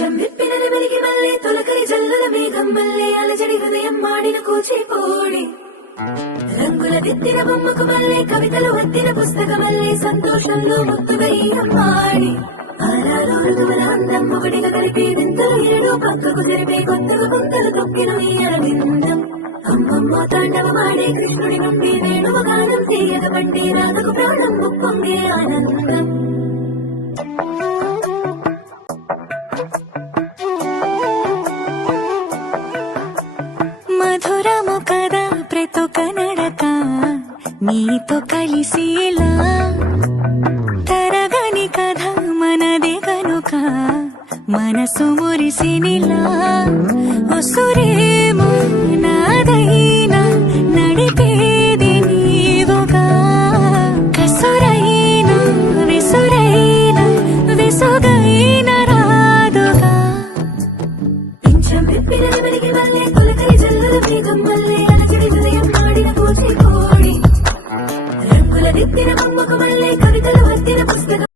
పింఛం విప్పిన వెలిగి మళ్ళీ తొలకరి జల్లుల మేఘం మళ్ళీ అలజడి హృదయం మాడిన కూచిపోడి రంగుల దిద్దిన బొమ్మకు మళ్ళీ కవితలు వద్దిన పుస్తకం మళ్ళీ సంతోషంలో ముత్తుగా మాడి ఆరాలో ఋతువుల అందం ఒకటిగా కలిపి వింతలు ఏడు పక్కకు జరిపే కొత్తగా కొంతలు తొక్కిన ఈ అరవిందం అమ్మమ్మ తాండవమాడే కృష్ణుడి నుండి వేణువ గానం తీయగ బండి రాతకు ప్రాణం ముప్పొంగే ఆనందం మధురము కదా ప్రతొక నడక నీతో కలిసేలా తరగని కథ మనదే కనుక మనసు మురిసినిలా ఒసురేమో నాదైనా నడిపేది నీవుగా కసురైనా విసురైనా విసుగైన రాదుగా పింఛం విప్పిన వెలిగి మళ్ళీ తొలకరి జల్లుల మేఘం మళ్ళీ అలజడి హృదయం మాడిన కూచిపోడి రంగుల దిద్దిన బొమ్మకు మళ్ళీ కవితలు వద్దిన పుస్తకం